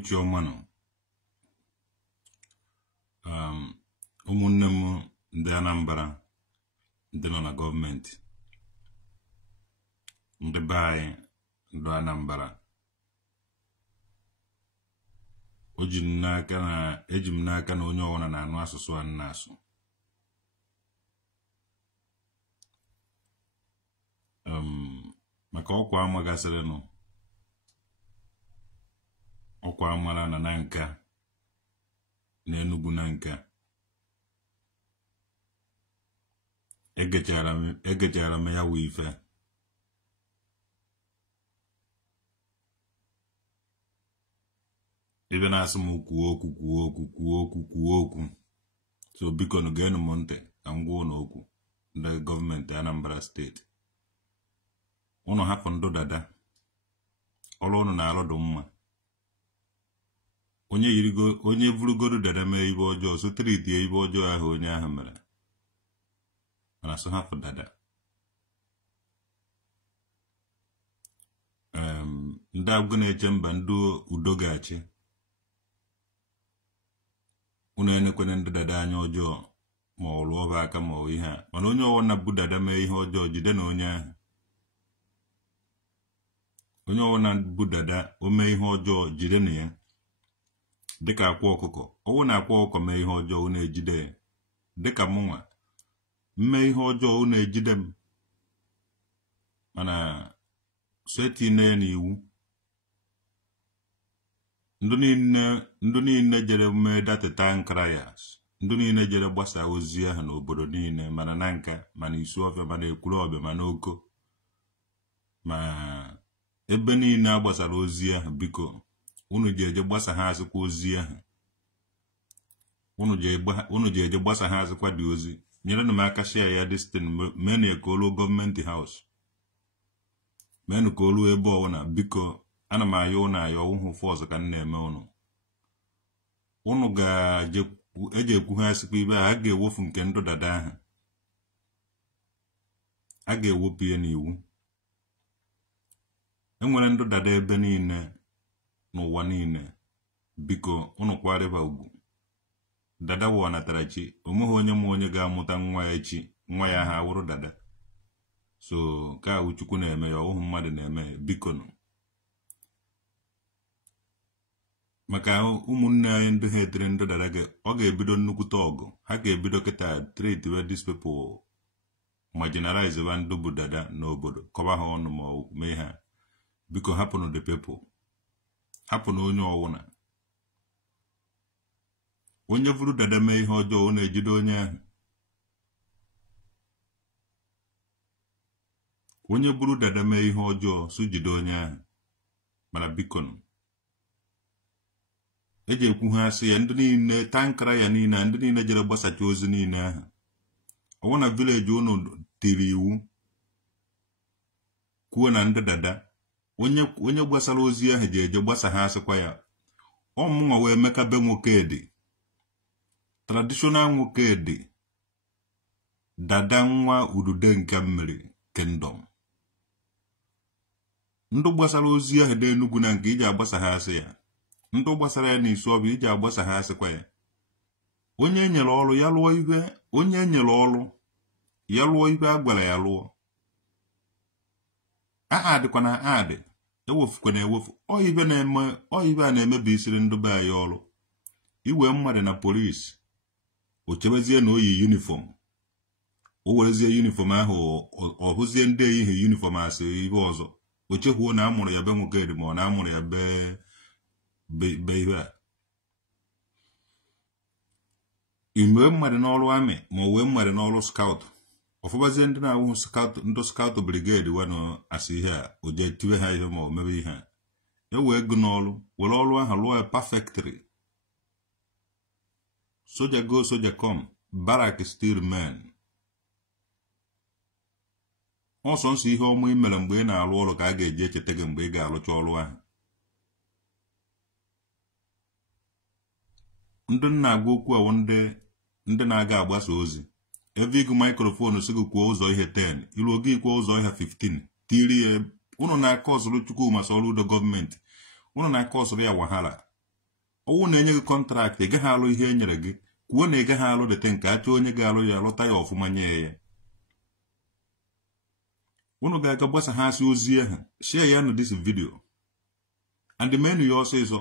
uche ọmanụ ụmụnne m ndị Anambra ndị nọ na gọọmenti ndị be anyị ndị Anambra eji m n'aka na onye ọwụna na-anụ asụsụ a na-asụ maka ọkwa amagasịrị nụ ọkwa amara na nka na Enugu na nka egechara m ya wụ ife ebe na-asị m kwuo okwu so biko nụ geenụ m ntị ka m gwa ụnụ okwu ndị gọọmenti Anambra steeti ụnụ hapụ ndụ dada ọrụ ụnụ na-arụ dị mma onye vurugodo dada mee ibe ọjọọ so triti ibe ọjọọ ahụ onye ahụ mere mana so hapụ dada ndị agwụ na-eche mba ndị udo ga-achị ụnụ enekwene ndị dada anya ọjọọ ma ọ lụọ ọba aka ma ọ ihe a mana onye ọwụ na bụ dada mee ihe ọjọọ jide na onye ahụ onye ọwụ na bụ dada o mee ihe ọjọọ jide na ya dịka akwa ọkụkọ ọwụ na akwa ọkụkọ mee ihe ọjọọ unu ejide ya dịka mụnwa mmee ihe ọjọọ unu ejide m mana setine ya n'iwu ndụ niile jere mee datịta nkrayas ndụ niile jere gbasa ozi ahụ n'obodo niile mana na nka mana Isuọfịa mana Ekwulọbịa mana Oko ma ebe niile a gbasara ozi ahụ biko unu ji eje gbasa ha azịkwa ozi ahụ unu ji eje gbasa ha azịkwa dị ozi nyere m aka share ya destin menu ka olu gọọmenti haus menu ka olu ebe ọwụna biko ana m ayọ ụnụ ayọ ụhụ fọs ka m na-eme ụnụ ga-eje ekwu ha asịkwa ibe a ga-ewofu nke ndụ dada ahụ a ga-ewepụ ya n'iwu enwere ndụ dada ebe niile n'ụwa niile biko ụnụ kwarịba ugwu dada wụ natara chi onweghị onye ma onye ga-amụta nwa ya echi nwa ya ha wụrụ dada so ka Chukwu na-eme ya ọhụụ mmadụ na-eme biko nụ maka ụmụnne anyị ndị ha etere ndị dada ọ ga-ebido nnukwute ọgụ ha ga-ebido kịta treat where these people marginalize ba ndị bụ dada n'obodo kọba ha ọnụ ma mee ha biko hapụnụ the people hapụnụ onye ọwụna onye vuru dada mee ihe ọjọọ ọ na-ejide onye ahụ onye buru dada mee ihe ọjọọ so jide onye ahụ mana biko nụ eji ekwu ha asị ya ndị niile tankara ya niile ndị niile jere gbasacha ozi niile ahụ ọwụ na vileji unu tiri iwu kwuo na ndị dada onye gbasara ozi ahụ ji eje gbasa ha asịkwa ya ọmụnwa wee mekabe nwoke dị traditional nwoke dị dada nwa udude nke mmiri kingdom ndị gbasara ozi ahụ dị Enugu na nke iji agbasa ha asị ya ndị gbasara ya n'Isuọfịa iji agbasa ha asịkwa ya onye enyere ọrụ ya lụọ ibe onye enyere ọrụ ya lụọ ibe a gwara ya lụọ adịkwa na adị ewefukwa na ewefu ọibe a na-emebi isiri ndị be anyị ọrụ iwe mmadụ na polisi o chebezie na oyi yunifọm o werezie yunifọm ahụ ọ hụzie ndị eyighị yunifọm asị ihe ọzọ o chekwuo na amụrụ ya be nwoke dị ma ọ na amụrụ ya be ihe a imwe mmadụ n'ọrụ amị ma o wee mmadụ n'ọrụ skaut ọfụbazie ndị na-awụ ndị skaut brigade wanụ asị ihe a o jee tiwe ha ihe ma o mebe ihe a ewee ego n'ọrụ were ọrụ ahụ lụọ ya perfectly soja go soja come barak still men ọsọ nsọ ihe ọma imere mgbe ị na-arụ ọrụ ka a ga-eji echeta gị mgbe ị ga-arụcha ọrụ ahụ ndị na-agwa okwu awụ ndị na-aga agbasa ozi ebe ịgụ maikrofonu si gị kwuo ụzọ ihe 10 ilu oge ikwu ụzọ ihe 15 tiri ya ụnụ na-aka ọsụrụ Chukwuma Soludo gọọmenti ụnụ na-aka ọsụrụ ya wahala ọwụ na-enye gị kọntraktị ị gaghị alụ ihe e nyere gị kwuo na ị gaghị alụ dete nke achọ onye ga-alụ ya lụta ya ọfụma nye ya unu ga-aga gbasaghasị ozi ahụ share ya na this video and menu ya ọsịsọ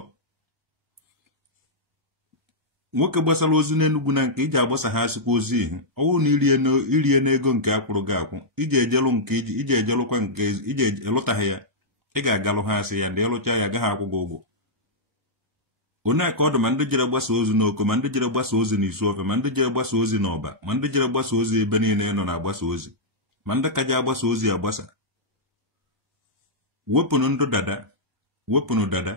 nwoke gbasara ozi n'Enugu na nke iji agbasaghasịkwa ozi ihe ọwụ na irie n'ego nke akwụrụ gị akwụ iji ejelụ nke iji ejelụkwa nke iji elụtaghị ya ị ga-agalụ ha asị ya ndị elụcha ya agaghị akwụ gị ụgwọ onye ka ọ dị ma ndị jere gbasa ozi n'oko ma ndị jere gbasa ozi n'isi ofe ma ndị jere gbasa ozi n'ọba ma ndị jere gbasa ozi ebe niile nọ na-agbasa ozi ma ndị ka je agbasa ozi agbasa wepụnụ ndụ dada wepụnụ dada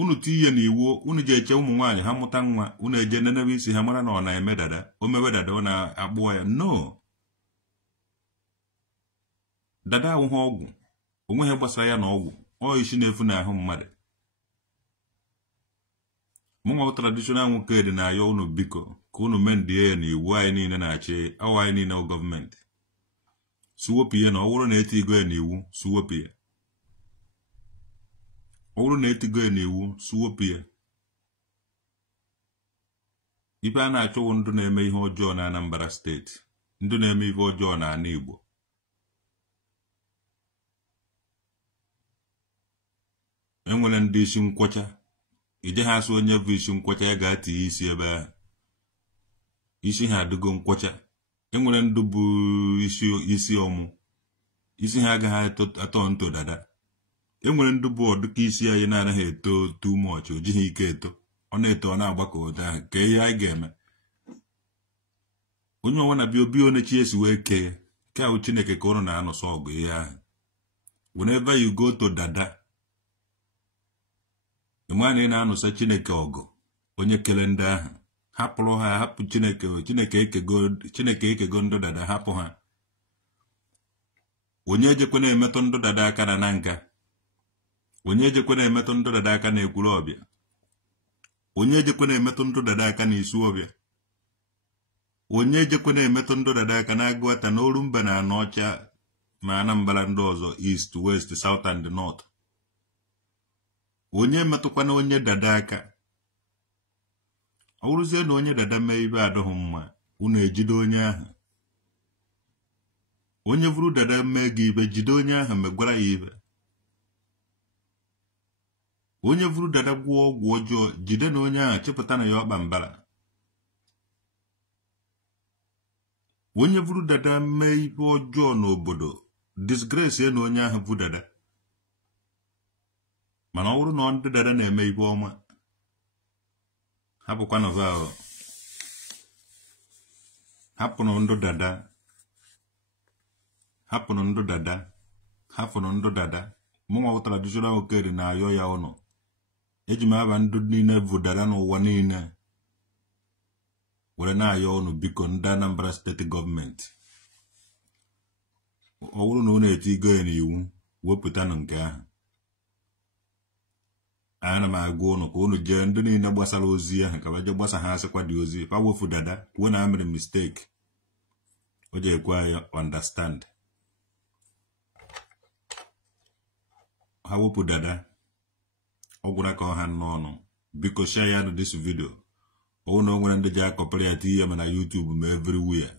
unu tinye n'iwu unu je eche ụmụ nwaanyị ha mụta nwa unu eje nenebe isi ha mara na ọ na-eme dada o mewe dada ọ na-akpụọ ya no dada ahụhụ ọgwụ onweghị gbasara ya na ọgwụ ọ isi na-efu n'ahụ mmadụ mụnwa traditional nwoke dị na ayọ unu biko ka unu mendie ya na iwu anyị niile na-achị awa anyị niile gọọmenti suwepụ ya na ọ bụrụ na etigo ya n'iwu suwepụ ya ọ bụrụ na etigo ya n'iwu suwepụ ya ibe a na-achọwụ ndụ na-eme ihe ọjọọ na Anambra steeti ndụ na-eme ihe ọjọọ na ala Igbo enwere ndị isi nkwọcha ije ha asụ onye bụ isi nkwọcha ya ga-atinye isi ebe ahụ isi ha adịgo nkwọcha enwere ndụ bụ isi ọmụ isi ha agaghị atọ nto dada enwere ndụ bụ ọdụka isi anyị na-anaghị eto too much o jighị ike eto ọ na-eto ọ na-agbakọ ụda ahụ ka ihe anyị ga-eme onye ọnwa na bịa obi onechi esi wee kee ka ahụ Chineke ka ụnụ na-anụsọ ọgụ ihe ahụ whenever you go to dada ịma na ị na-anụsa Chineke ọgụ onye kele ndị ahụ hapụrụ ha hapụ Chineke ekego ndụ dada hapụ ha onye ejekwe na-emetụ ndụ dada aka na nka onye ejekwe na-emetụ ndụ dada aka na ekwuru ọbịa onye ejekwe na-emetụ ndụ dada aka na isu ọbịa onye ejekwe na-emetụ ndụ dada aka na Agụata na Orumba na Anọcha ma Anambra ndị ọzọ East, West, South and North onye metụkwana onye dada aka ọ bụrụzie na onye dada mee ibe adịghị mma unu ejide onye ahụ onye vụrụ dada mee gị ibe jide onye ahụ megwara ya ibe onye vụrụ dada gwụọ ọgwụ ọjọọ jide na onye ahụ chịpụta na ya ọkpa mbara onye vụrụ dada mee ibe ọjọọ n'obodo disgrace ya na onye ahụ bụ dada mana ọ bụrụ na ndị dada na-eme ibe ọma hapụkwa na ahụ hapụnụ ndụ dada hapụnụ ndụ dada hapụnụ ndụ dada mụnwa bụ traditional okere na ayọ ya ụnụ eji m aba ndụ niile bụ dada n'ụwa niile were na-ayọ ụnụ biko ndị Anambra steeti gọọmenti ọ bụrụ na unu etigo ya n'iwu wepụtanụ nke ahụ ana m agwa ụnụ ka unu jee ndị niile gbasara ozi ahụ ka baje gbasa ha asịkwa dị ozi pa wefu dada kwuo na amere mistake o ji ekwe ya understand ha wepụ dada ọ gwụra ka ọha n'ọnụ biko share ya na this video ọ na o nwere ndị ji akọpere ya tinye ma na YouTube ma everywhere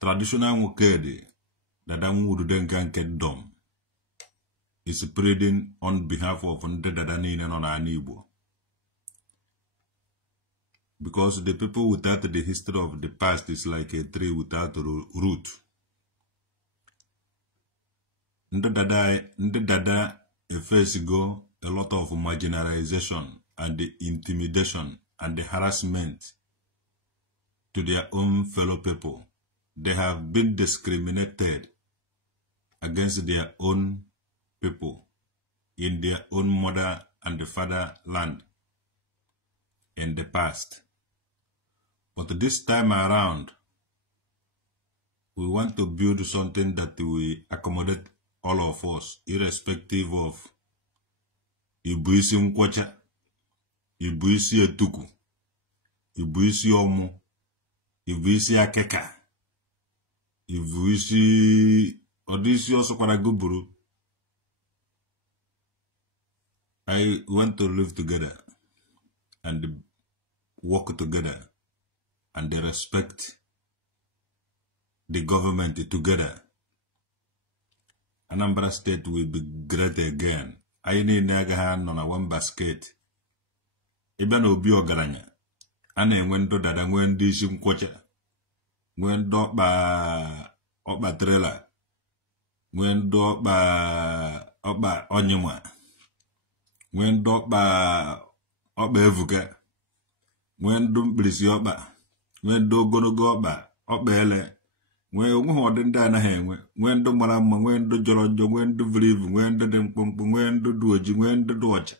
traditional nwoke dị dada nwudude nke dom is spreading on behalf of ndị dada niile nọ n'ala Igbo because the people without the history of the past is like a tree without root. Ndị dada face go a lot of marginalization and the intimidation and the harassment to their own fellow people. They have been discriminated against their own people in their own mother and the fatherland in the past. But this time around, we want to build something that will accommodate all of us, irrespective of Ibu isi nkwocha, Ibu isi etuku, Ibu isi omu, Ibu isi akeka, Ibu isi odisi osokwara guburu. I want to live together. and they work together and they respect the government together, Anambra State will be great again. I need Nagahan on a one basket. Even Obi Ogaranya. And then when do that and when this in quacha. When do ba trailer. When do ba onyema. When do ba evuka. When do blisi when do go ele. When we na hang, when do Malama, when do Jolojo, when do believe, when do them pump, when do doji, when do watch.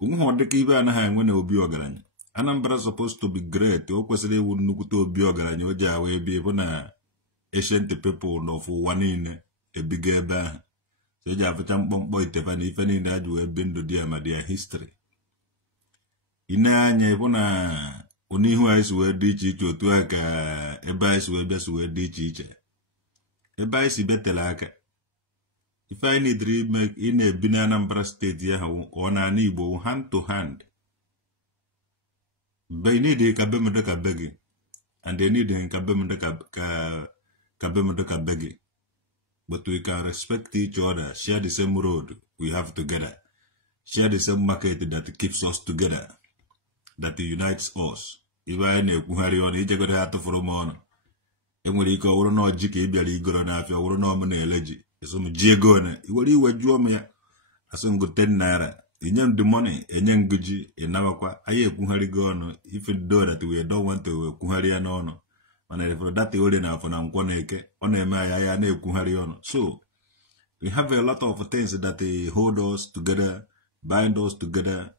The Kiva and hang when they will be Ogaran. Anambra supposed to be great, Okwasile would look to be Ogaran, Oja will be able to ancient people no for one in a bigger band. So you have a tampon boy, Tepan, if any that you have been to their history. Ina Nyevona. Oni who is where ditch to aka a bice where best where ditch each. A bice better like if I need make in a Anambra State here on an Igbo hand to hand. They need a Kabemodaka begging, and they need a Kabemodaka begging. But we can respect each other, share the same road we have together, share the same market that keeps us together. That unites us. If I know Kuhari on each other at the Foromon, and when he go over no jiki, Billy Gorona, if you were no money elegy, some Jagona, you will you draw me as some good 10 naira. In young the money, and young Guji, and Navaqua, I hear Kuhari gone, if you do that we don't want to Kuhari and honor. And I for that old enough on Amquaneke, on a Maya, I know Kuhari on. So we have a lot of things that they hold us together, bind us together.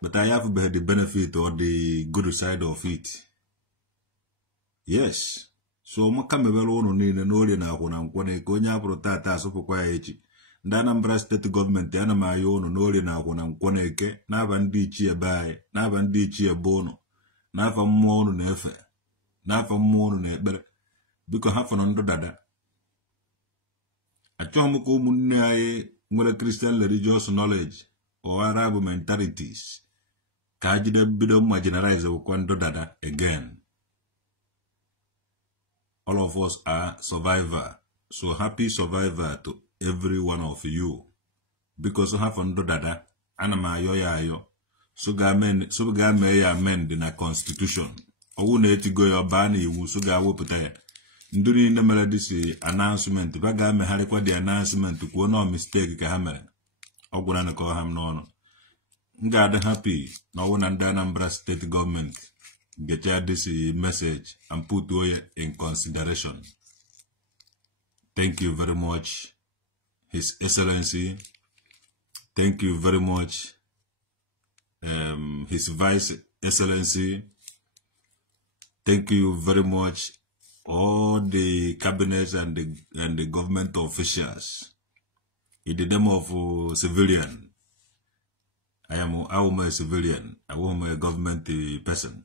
But I have the benefit or the good side of it. Yes. So makame velo no ni noli na kuna mkwane konya protata so kwa echi. Anambra State government yana mayo no noli na kuna mkwane ke na bandi chi ebae na bandi chi ebono na fa mmonu na efe na fa mmonu na ekbere biko ha fono ndo dada. Achọm ko munne aye nwere Christian religious knowledge or Arab mentalities. Kajide bido ma generalize ukwando dada again. All of us are survivor. So happy survivor to every one of you. Because you have ndo dada, anama yo. So ga me ya amend na constitution. Owu na eti go yo ba na iwu so ga wepụta ya. Nduri na mere this announcement ba ga me harikwa the announcement kwuo no mistake ka ha mere. Ogwara na ko ham no no. God happy now when Anambra State government get this message and put it in consideration. Thank you very much, His Excellency. Thank you very much, His Vice Excellency. Thank you very much, all the cabinets and the government officials. In the name of civilian. I am a civilian. I am a government person.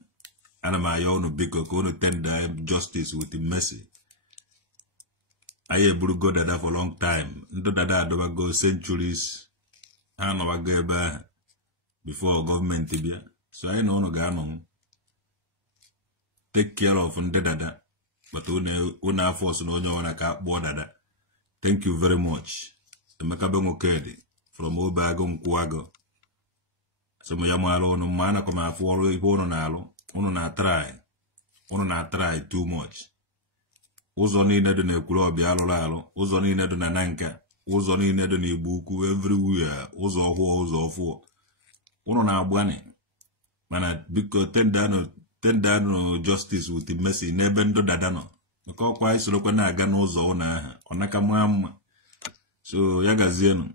And I'm a young big going to tender justice with mercy. I have go dada for a long time. Ndo dada do go centuries. I know go before government tibia. So I know no ganon. Take care of dada. But una force no one ka dada. Thank you very much. Makabengo Kedi from Obago Mkwago. So me llamo no mana como a fuego y uno na try too much. Uzo ni nedo ne kulobi alo uzo ni nedo na nanka, uzo ni nedo ni buku everywhere, uzo huo, uno na abwani. Mana biko tendano justice with the mercy nebendo dadano. Nako kwa isolo kwa na aga n'uzo ona onaka mwamma. So yaga zienu.